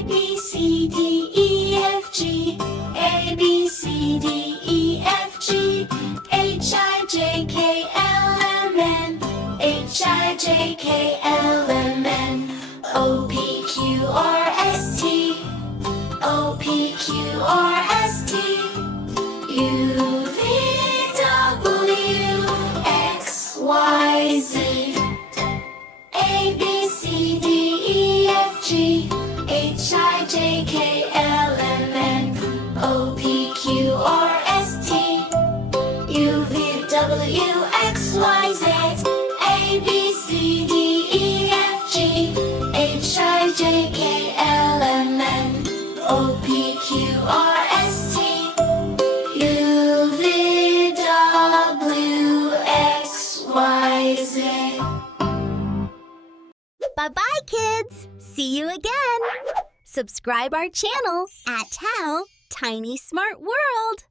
A, B, C, D, E, F, G. A, B, C, D, E, F, G. H, I, J, K, L, M, N. H, I, J, K, L, M, N. O, P, Q, R, S, T. O, P, Q, R, S, T. U, V, W, X, Y, Z. A, B, C, D, E, F, G. H, I, J, K, L, M, N. O, P, Q, R, S, T. U, V, W, X, Y, Z. A, B, C, D, E, F, G. H, I, J, K, L, M, N. O, P, Q, R, S, T. U, V, W, X, Y, Z. Bye-bye, kids! See you again! Subscribe our channel at How Tiny Smart World.